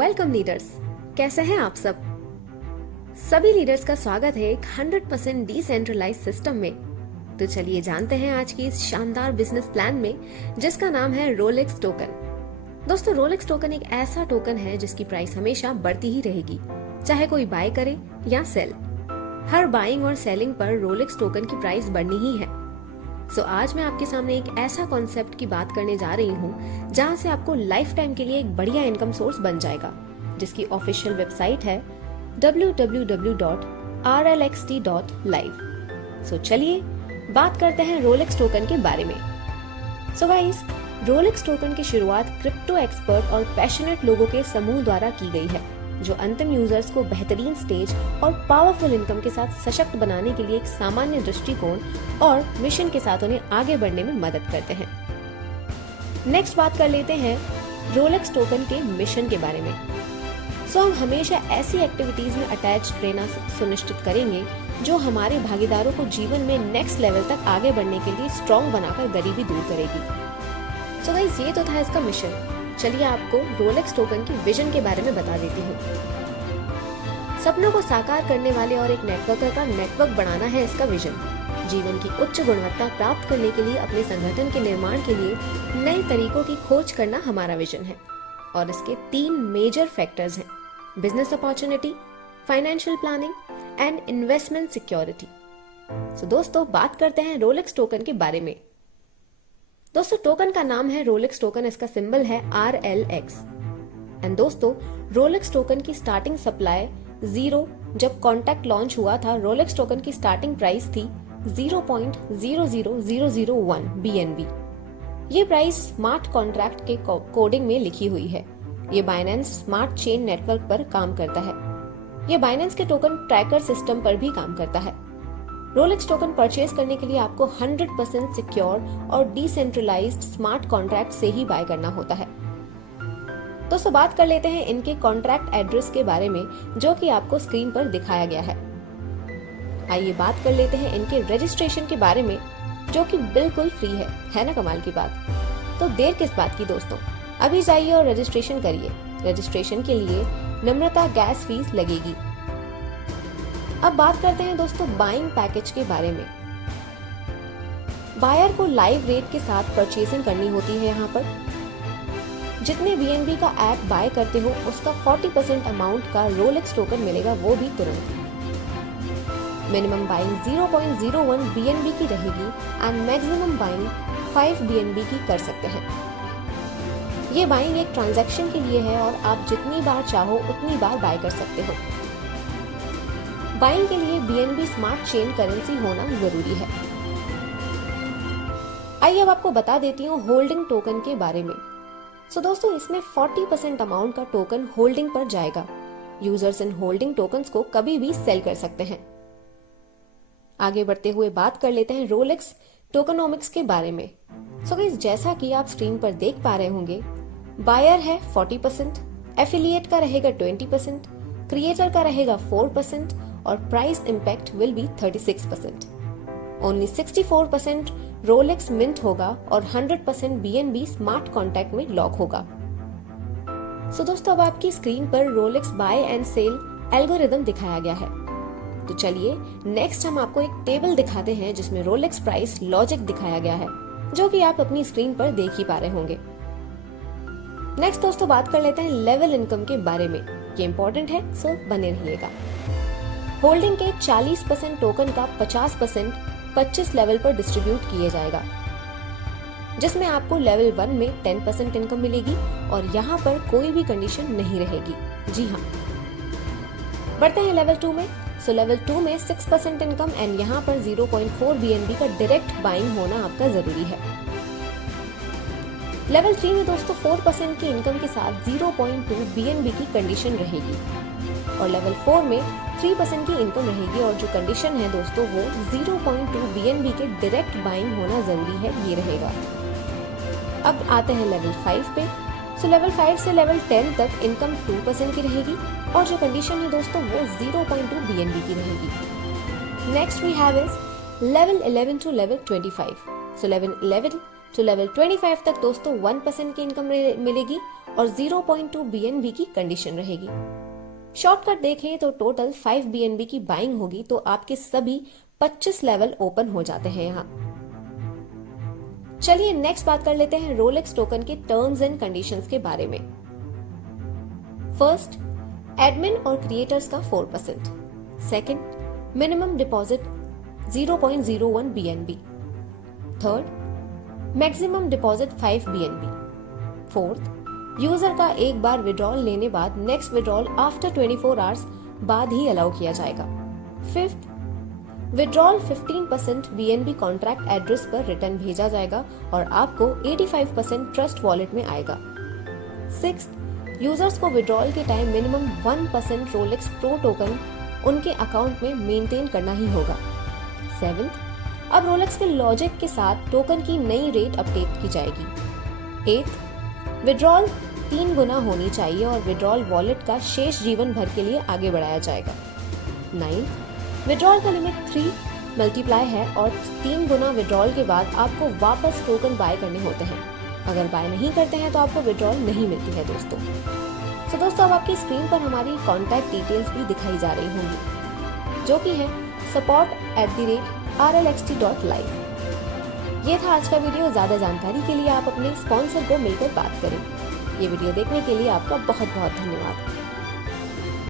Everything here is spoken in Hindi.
वेलकम लीडर्स, कैसे हैं आप सब? सभी लीडर्स का स्वागत है एक 100% डिसेंट्रलाइज सिस्टम में। तो चलिए जानते हैं आज की इस शानदार बिजनेस प्लान में, जिसका नाम है रोलेक्स टोकन। दोस्तों, रोलेक्स टोकन एक ऐसा टोकन है जिसकी प्राइस हमेशा बढ़ती ही रहेगी, चाहे कोई बाय करे या सेल। हर बाइंग और सेलिंग पर रोलेक्स टोकन की प्राइस बढ़नी ही है। सो आज मैं आपके सामने एक ऐसा कॉन्सेप्ट की बात करने जा रही हूँ जहाँ से आपको लाइफ टाइम के लिए एक बढ़िया इनकम सोर्स बन जाएगा, जिसकी ऑफिशियल वेबसाइट है www.rlxt.live। सो चलिए बात करते हैं रोलेक्स टोकन के बारे में। सो गाइस, रोलेक्स टोकन की शुरुआत क्रिप्टो एक्सपर्ट और पैशनेट लोगों के समूह द्वारा की गई है, जो अंतिम यूजर्स को बेहतरीन स्टेज और पावरफुल इनकम के साथ सशक्त बनाने के लिए एक सामान्य दृष्टिकोण और मिशन के साथ उन्हें आगे बढ़ने में मदद करते हैं। नेक्स्ट बात कर लेते हैं रोलेक्स टोकन के मिशन के बारे में। सो हम हमेशा ऐसी एक्टिविटीज में अटैच रहना सुनिश्चित करेंगे जो हमारे भागीदारों को जीवन में नेक्स्ट लेवल तक आगे बढ़ने के लिए स्ट्रॉन्ग बनाकर गरीबी दूर करेगी। सो गाइस, ये तो था इसका मिशन। चलिए आपको रोलेक्स टोकन की विजन के बारे में बता देती हूँ। सपनों को साकार करने वाले और एक नेटवर्कर का नेटवर्क बनाना है इसका विजन। जीवन की उच्च गुणवत्ता प्राप्त करने के लिए अपने संगठन के निर्माण के लिए नए तरीकों की खोज करना हमारा विजन है, और इसके 3 मेजर फैक्टर्स हैं: business opportunity, financial planning and investment security. So दोस्तों, बात करते हैं रोलेक्स टोकन के बारे में। दोस्तों, टोकन का नाम है रोलेक्स टोकन, इसका सिंबल है RLX। एंड दोस्तों, रोलेक्स टोकन की स्टार्टिंग सप्लाई 0 जब कॉन्टैक्ट लॉन्च हुआ था, रोलेक्स टोकन की स्टार्टिंग प्राइस थी 0.00001 BNB। ये प्राइस स्मार्ट कॉन्ट्रैक्ट के कोडिंग में लिखी हुई है। ये बाइनेंस स्मार्ट चेन नेटवर्क पर काम करता है। ये बाइनेंस के टोकन ट्रैकर सिस्टम पर भी काम करता है। रोलेक्स टोकन परचेज करने के लिए आपको 100% सिक्योर और डिसेंट्रलाइज्ड स्मार्ट कॉन्ट्रैक्ट से ही बाय करना होता है। दोस्तों, बात कर लेते हैं इनके कॉन्ट्रैक्ट एड्रेस के बारे में, जो कि आपको स्क्रीन पर दिखाया गया है। आइए बात कर लेते हैं इनके रजिस्ट्रेशन के बारे में, जो कि बिल्कुल फ्री है ना कमाल की बात। तो देर किस बात की दोस्तों, अभी जाइए और रजिस्ट्रेशन करिए। रजिस्ट्रेशन के लिए नम्रता गैस फीस लगेगी। अब बात करते हैं दोस्तों बाइंग पैकेज के बारे में। बायर को लाइव रेट के साथ परचेसिंग करनी होती है। यहाँ पर जितने BNB का ऐप बाय करते हो, उसका 40% अमाउंट का रोलेक्स टोकन मिलेगा, वो भी तुरंत। मिनिमम बाइंग 0.01 BNB की रहेगी एंड मैक्सिमम बाइंग 5 BNB की कर सकते हैं। ये बाइंग एक ट्रांजैक्शन के लिए है और आप जितनी बार चाहो उतनी बार बाय कर सकते हो। बाइंग के लिए BNB स्मार्ट चेन करेंसी होना जरूरी है। आइए अब आपको बता देती हूँ होल्डिंग टोकन के बारे में। सो दोस्तों, इसमें 40% अमाउंट का टोकन होल्डिंग पर जाएगा। यूजर्स इन होल्डिंग टोकन्स को कभी भी सेल कर सकते हैं। आगे बढ़ते हुए बात कर लेते हैं रोलेक्स टोकनोमिक्स के बारे में। सो गाइस, जैसा कि आप स्क्रीन पर देख पा रहे होंगे, बायर है 40%, एफिलिएट का रहेगा 20%, क्रिएटर का रहेगा 4% और price impact will be 36%। Only 64% Rolex mint होगा और 100% BNB स्मार्ट कॉन्टैक्ट में लॉक होगा। सो दोस्तों, अब आपकी स्क्रीन पर Rolex buy and sell algorithm दिखाया गया है। तो चलिए नेक्स्ट हम आपको एक टेबल दिखाते हैं जिसमें रोलेक्स प्राइस लॉजिक दिखाया गया है, जो कि आप अपनी स्क्रीन पर देख ही पा रहे होंगे। नेक्स्ट दोस्तों, बात कर लेते हैं लेवल इनकम के बारे में। ये इंपॉर्टेंट है, सो बने रहिएगा। होल्डिंग के 40% टोकन का 50% 25 लेवल पर डिस्ट्रीब्यूट किया जाएगा, जिसमें आपको लेवल 1 में 10% इनकम मिलेगी और यहाँ पर कोई भी कंडीशन नहीं रहेगी। जी हाँ, बढ़ते हैं लेवल 2 में। सो लेवल 2 में 6% इनकम एंड यहाँ पर 0.4 BNB का डायरेक्ट बाइंग होना आपका जरूरी है। लेवल 3 में दोस्तों 4% की इनकम के साथ 0.2 BNB की कंडीशन रहेगी और लेवल 4 में 3% की इनकम रहेगी और जो कंडीशन है दोस्तों वो 0.2 BNB के डायरेक्ट बाइंग होना जरूरी है, ये रहेगा। अब आते हैं लेवल 5 पे। सो लेवल 5 से लेवल 10 तक इनकम 2% की रहेगी और जो कंडीशन है दोस्तों वो 0.2 BNB की रहेगी। Next we have is level 11 to level 25। So level 11 to level 25 तक दोस्तों 1% की इनकम मिलेगी और 0.2 BNB की कंडीशन रहेगी। शॉर्टकट देखें तो टोटल 5 BNB की बाइंग होगी, तो आपके सभी 25 लेवल ओपन हो जाते हैं यहाँ। चलिए नेक्स्ट बात कर लेते हैं रोलेक्स टोकन के टर्म्स एंड कंडीशंस के बारे में। फर्स्ट, एडमिन और क्रिएटर्स का 4%। Second, minimum deposit 0.01 BNB। Third, maximum deposit 5 BNB। Fourth, user का एक बार विड्रॉल लेने बाद नेक्स्ट विड्रॉल आफ्टर 24 आवर्स बाद ही अलाउ किया जाएगा। Fifth, withdrawal 15% BNB contract address पर रिटर्न भेजा जाएगा और आपको 85% ट्रस्ट वॉलेट में आएगा। सिक्स्थ, यूजर्स को विड्रॉल के time minimum 1% Rolex pro token उनके अकाउंट में मेंटेन करना ही होगा। सेवेंथ, अब रोलेक्स के लॉजिक के साथ टोकन की नई रेट अपडेट की जाएगी। एथ, विड्रॉल 3 गुना होनी चाहिए और विड्रॉल वॉलेट का शेष जीवन भर के लिए आगे बढ़ाया जाएगा। नाइन्थ, विड्रॉल का लिमिट 3 मल्टीप्लाई है और 3 गुना विड्रॉल के बाद आपको वापस टोकन बाय करने होते हैं। अगर बाय नहीं करते हैं तो आपको विड्रॉल नहीं मिलती है दोस्तों। तो दोस्तों अब आपकी स्क्रीन पर हमारी कॉन्टैक्ट डिटेल्स भी दिखाई जा रही होंगी, जो कि है support@rlxt.live। ये था आज का वीडियो। ज्यादा जानकारी के लिए आप अपने स्पॉन्सर को मिलकर बात करें। ये वीडियो देखने के लिए आपका बहुत बहुत धन्यवाद।